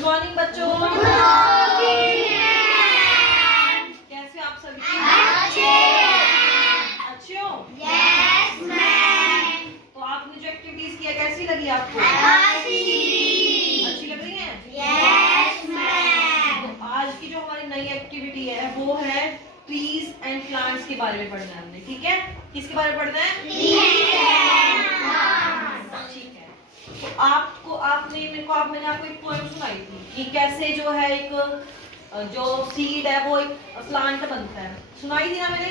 Good morning बच्चों। कैसे हो आप सभी? अच्छे हो? Yes ma'am. तो आपने जो एक्टिविटीज किया कैसी लगी आपको? अच्छी लग रही है? Yes ma'am. तो आज की जो हमारी नई एक्टिविटी है वो है ट्रीज एंड प्लांट्स के बारे में पढ़ना है हमने। ठीक है, किसके बारे में पढ़ना है? ठीक है, तो मैंने आपको एक पोएम सुनाई थी कि कैसे जो है एक जो सीड है वो एक प्लांट बनता है। सुनाई थी ना मैंने?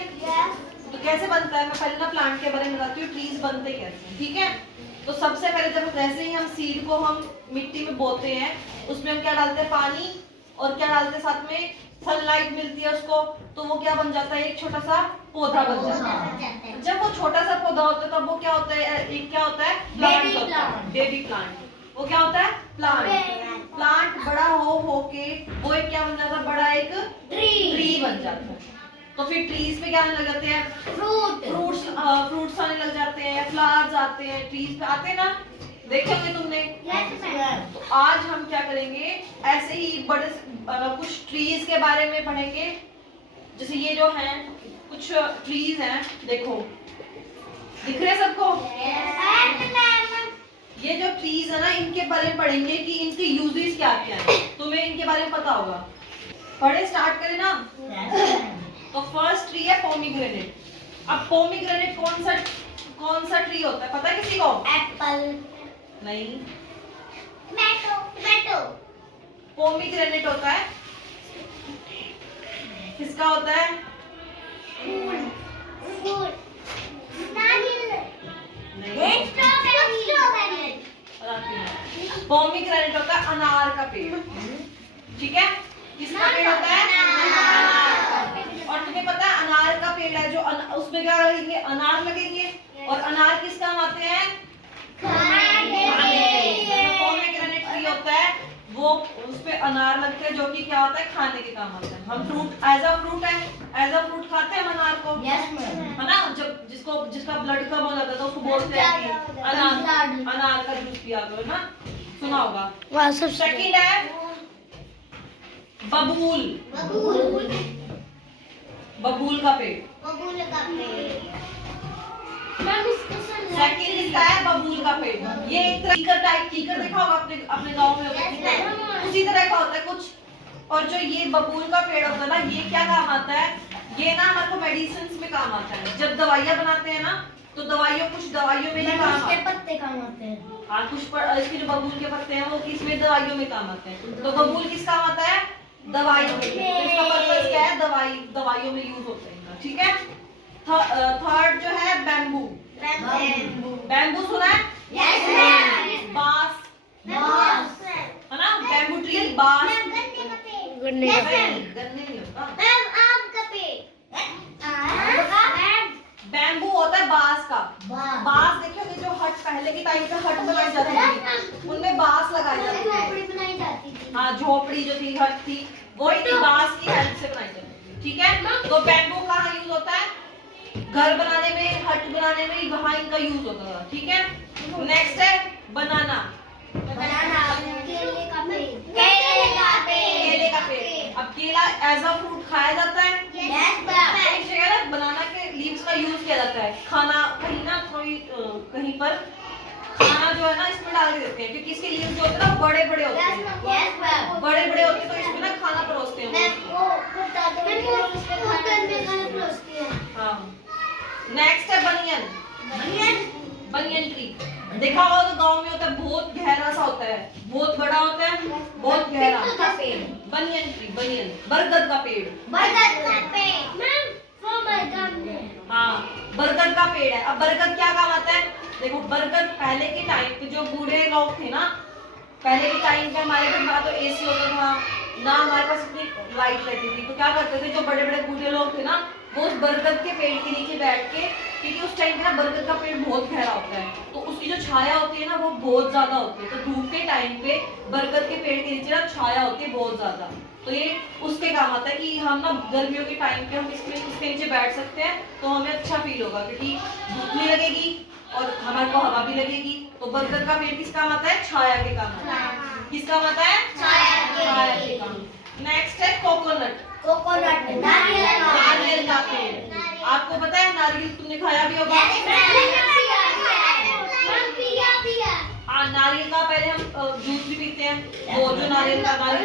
तो कैसे बनता है, मैं पहले ना प्लांट के बारे में बताती हूँ, ट्रीज बनते कैसे। ठीक है, तो सबसे पहले जब वैसे ही हम सीड को हम मिट्टी में बोते हैं, उसमें हम क्या डालते हैं? पानी, और क्या डालते हैं साथ में? सनलाइट मिलती है उसको, तो वो क्या बन जाता है? एक छोटा सा पौधा बन जाता है। जब वो छोटा सा पौधा होता है तब वो क्या होता है? एक क्या होता है? प्लांट होता है, बेबी प्लांट। वो क्या होता है? प्लांट। प्लांट बड़ा हो के वो एक क्या बन जाता है? बड़ा एक ट्री बन जाता है। तो फिर ट्रीज पे क्या आने लग जाते हैं? फ्रूट्स आने लग जाते हैं, फ्लावर्स आते हैं, ट्रीज पे आते हैं ना, देखे होंगे तुमने। तो आज हम क्या करेंगे, ऐसे ही बड़े कुछ ट्रीज के बारे में पढ़ेंगे। जैसे ये जो हैं कुछ ट्रीज हैं, देखो दिख रहे हैं सबको? ये जो ट्रीज है ना, इनके बारे में पढ़ेंगे कि इनके यूजेस क्या क्या है। तुम्हें इनके बारे में पता होगा। पढ़े स्टार्ट करें ना? तो फर्स्ट ट्री है पोमीग्रेनेट। अब पोमीग्रेनेट कौन सा ट्री होता है, पता है किसी को? एप्पल नहीं, टमाटो पोमीग्रेनेट होता है, किसका होता है? अंगूर नारियल नहीं, स्ट्रॉबेरी पोमीग्रेनेट होता है अनार का पेड़। ठीक है, किसका पेड़ होता है? अनार का। और तुम्हें पता है अनार का पेड़ है जो उसमें क्या लगेंगे? अनार लगेंगे। और अनार किस काम आते हैं? पोमीग्रेनेट ट्री होता है वो, उस पे अनार लगते हैं जो कि क्या होता है? खाने के काम आता है। हम फ्रूट एज अ फ्रूट खाते हैं अनार को। Yes ma'am. है ना? जब जिसका ब्लड कम हो जाता है तो उसको बोलते हैं कि अनार का जूस पिया करो ना, सुना होगा। सेकंड है बबूल का पेड़। सेकंड इसका है बबूल का पेड़। ये एक तरह कीकर देखा होगा अपने गांव में होता है, उसी तरह का होता है कुछ। और जो ये बबूल का पेड़ होता है ना, ये क्या काम आता है? ये ना हमारे को मेडिसिन में काम आता है। जब दवाइयाँ बनाते हैं ना, तो कुछ दवाइयों में ही काम आते हैं। पत्ते काम आते हैं। हाँ, इसके जो बबूल के पत्ते हैं वो किसमें? दवाइयों में काम आते हैं। तो बबूल किस काम आता है? दवाइयों में। तो इसका पर्पस क्या है? दवाइयों में यूज होता है। ठीक है, थर्ड जो है बैम्बू। बैम्बू सुना है? बांस है ना? बैम्बू ट्री, बांस। गन्ने नहीं होता। बैम्बू होता है बांस का। बांस देखोगे जो हट पहले के टाइम पे हट बनाई जाती थी, उनमें बांस लगाई जाती थी। हाँ, झोपड़ी जो थी, हट थी, वही थी, बांस की हेल्प से बनाई जाती थी। ठीक है, तो बैम्बू कहाँ यूज होता है? घर बनाने में, हट बनाने में, वहां इनका यूज होता था। ठीक है, नेक्स्ट है बनाना। केले का पेड़। अब केला एज अ फ्रूट खाया जाता है। एक जगह ना बनाना के लीव्स का यूज किया जाता है। खाना कहीं ना कहीं पर खाना जो है ना इसमें डाल के देते हैं, क्योंकि इसके लीव्स जो होते हैं ना बड़े बड़े होते हैं, बड़े होते हैं, तो इसमें ना खाना परोसते हैं। हाँ, नेक्स्ट है बनियन ट्री। देखा होगा तो गांव में होता है, बहुत गहरा सा होता है, बहुत बड़ा होता है, बहुत गहरा। बनियन ट्री, बरगद का पेड़। हाँ, बरगद का पेड़ है। अब बरगद क्या काम आता है? देखो, बरगद पहले के टाइम पे जो बूढ़े लोग थे ना, पहले के टाइम पे हमारे घर में तो एसी होता था ना, हमारे पास इतनी लाइट रहती थी, तो क्या करते थे जो बड़े बड़े बूढ़े लोग थे ना, वो उस बरगद के पेड़ के नीचे बैठ के, क्योंकि उस टाइम पे ना बरगद का पेड़ बहुत गहरा होता है, तो उसकी जो छाया होती है ना वो बहुत ज्यादा होती है। तो धूप के टाइम पे बरगद के पेड़ के नीचे ना छाया होती है बहुत ज्यादा, तो ये उसके काम आता है कि हम ना गर्मियों के टाइम पे हम इसके नीचे बैठ सकते हैं, तो हमें अच्छा फील होगा, क्योंकि धूप नहीं लगेगी और हमारे को हवा भी लगेगी। तो बरगद का पेड़ किस काम आता है? छाया के काम आता है। किस काम आता है? छाया। वो जो नारियल पानी,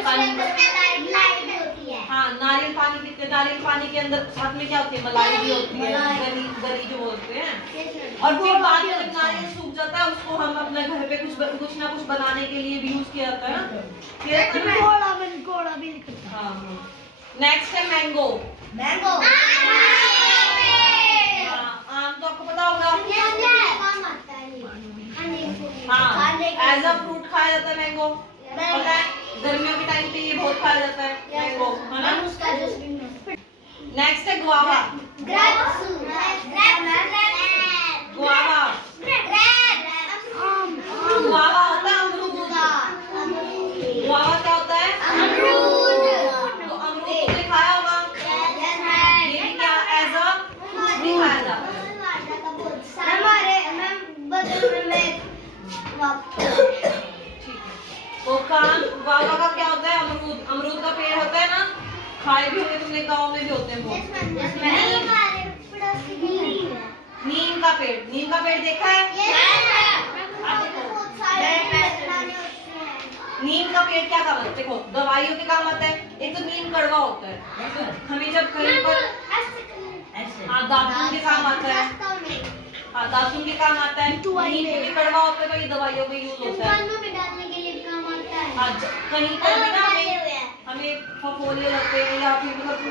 लाइट होती है। हाँ नारियल पानी पीते हैं, नारियल पानी के अंदर साथ में क्या होती है, मलाई भी होती है, गरी गरी जो बोलते हैं। और फिर बाद में जब नारियल सूख जाता है उसको हम अपने घर पे कुछ ना कुछ बनाने के लिए भी यूज किया जाता है ना। कोड़ा भी लिखता हाँ नेक्स्ट है मैंगो। मैंगो आम तो आपको पता होगा, हाँ एज अ फ्रूट खाया जाता है मैंगो, पता है गर्मियों के टाइम पे ये बहुत खाया जाता है मैंगो, है ना। नेक्स्ट है गुआवा। गुआवा गुआवा होता है अमरूद। गुआवा क्या होता है, तो अमरूद तुमने खाया होगा, ये भी क्या एज अ फ्रूट भी खाया जाता है। ठीक है, तो काम गुआवा का क्या होता है, अमरूद, अमरूद का पेड़ होता है ना, खाए भी होंगे तुमने, गाँव में भी होते हैं बहुत। नीम का पेड़, नीम का पेड़ देखा है, नीम का पेड़ क्या काम आता है, देखो दवाइयों के काम आता है। एक तो नीम कड़वा होता है, तो हमें जब कहीं पर दातुन के काम आता है, हाँ दातुन के काम आता है। नीम भी कड़वा होता है तो ये दवाइयों में यूज होता है। आज कहीं पर भी ना हमें फफोले लगते हैं या फिर मतलब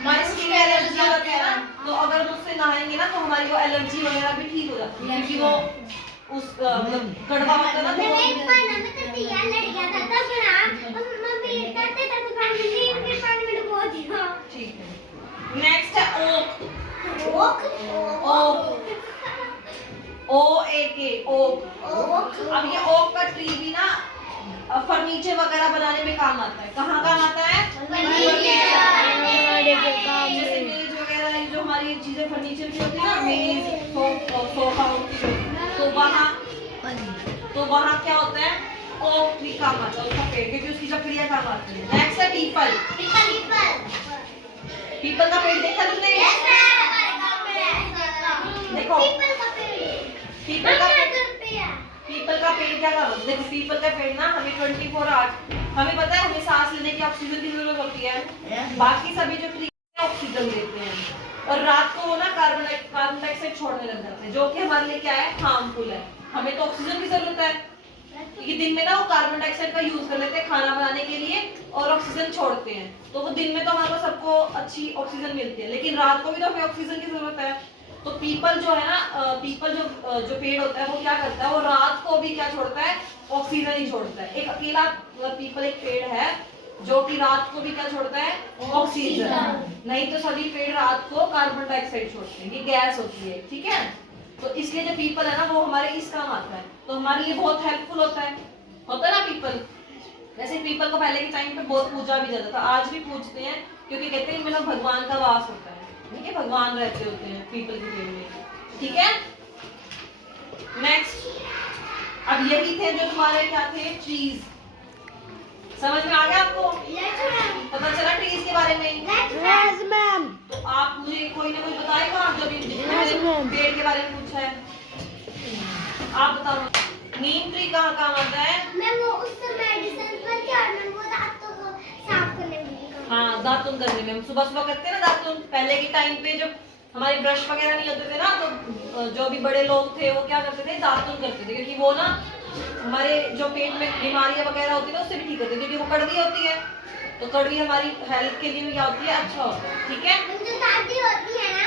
हमारी स्किन में एलर्जी होती है ना, तो अगर हम उससे नहाएंगे ना तो हमारी वो एलर्जी वगैरह भी ठीक हो जाती है, क्योंकि वो उस मतलब कड़वा होता है ना ठीक है। नेक्स्ट है ओक। ओक। अब ये ओक का ट्री भी ना फर्नीचर वगैरह बनाने में काम आता है। कहाँ काम आता है, जैसे मेज वगैरह, जो हमारी चीजें फर्नीचर की होती है ना, मेज सोफा होती है, तो वहाँ क्या होता है, ओक ट्री काम आता है, उसका पेड़, क्योंकि उसकी लकड़ियाँ काम आती है। नेक्स्ट है पीपल। पीपल का पेड़ देखा तुमने, देखो पीपल का पेड़ क्या काम, देखो पीपल का पेड़ ना हमें 24 आवर्स, हमें पता है हमें सांस लेने की ऑक्सीजन की जरूरत होती है, बाकी सभी जो ट्री ऑक्सीजन देते हैं, और रात को वो ना कार्बन डाइऑक्साइड छोड़ने लग जाते हैं, जो कि हमारे लिए क्या है, हार्मफुल है। हमें तो ऑक्सीजन की जरूरत है, क्योंकि दिन में ना वो कार्बन डाइऑक्साइड का यूज कर लेते हैं खाना बनाने के लिए और ऑक्सीजन छोड़ते हैं, तो वो दिन में तो हमारे को सबको अच्छी ऑक्सीजन मिलती है, लेकिन रात को भी तो हमें ऑक्सीजन की जरूरत है। तो पीपल जो है ना, पीपल जो पेड़ होता है वो क्या करता है, वो रात को भी क्या छोड़ता है, ऑक्सीजन ही छोड़ता है। एक अकेला पीपल एक पेड़ है जो कि रात को भी क्या छोड़ता है, ऑक्सीजन, नहीं तो सभी पेड़ रात को कार्बन डाइऑक्साइड छोड़ते हैं, ये गैस होती है, ठीक है। तो इसलिए जो पीपल है ना वो हमारे इस काम आता है, तो हमारे लिए बहुत हेल्पफुल होता है ना पीपल। वैसे पीपल को पहले के टाइम पे बहुत पूजा भी जाता था, आज भी पूजते हैं, क्योंकि कहते हैं इनमें भगवान का वास होता है, ठीक है, भगवान रहते होते हैं पीपल के पेड़ में, ठीक है। नेक्स्ट, अब यही थे जो तुम्हारे क्या थे, ट्रीज। समझ में आ गया आपको, पता चला ट्रीज के बारे में। तो आप मुझे कोई ना कोई बताएगा जो भी पेड़ के बारे में पूछा है, आप बताओ। नीम ट्री कहाँ काम आता है, हाँ दातुन करने में, हम सुबह सुबह करते हैं ना दातुन। पहले के टाइम पे जब हमारे ब्रश वगैरह नहीं होते थे ना, तो जो भी बड़े लोग थे वो क्या करते थे, दातुन करते थे, क्योंकि वो ना हमारे जो पेट में बीमारियां वगैरह होती है ना उससे भी ठीक होती है, क्योंकि वो कड़वी होती है, तो कड़वी हमारी हेल्थ के लिए भी क्या होती है, अच्छा होता है, ठीक है। जो दादी होती है ना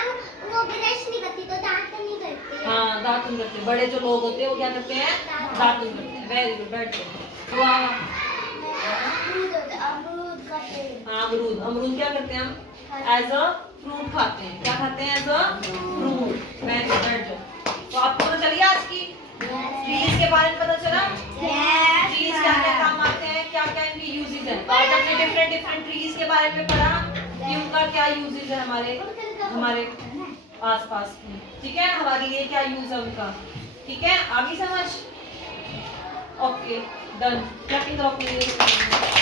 वो ब्रश नहीं करती, तो दातुन नहीं करती, हाँ दातुन करते हैं, बड़े जो लोग होते हैं वो क्या करते हैं, दातुन करते हैं। वेरी गुड, बैठ जाओ। हाँ अमरूद, अमरूद क्या करते हैं हम, एज अ फ्रूट खाते हैं, क्या खाते हैं, एज अ फ्रूट। बैठ जाओ। तो आपको पता चलिए आज की ट्रीज के बारे में पता चला, ट्रीज क्या क्या काम आते हैं, क्या क्या इनकी यूजेस है। आज हमने डिफरेंट ट्रीज के बारे में पढ़ा कि उनका क्या यूजेस है हमारे आसपास में, ठीक है, हमारे लिए क्या यूज है उनका, ठीक है, आगे समझ। ओके डन, क्लैपिंग करो।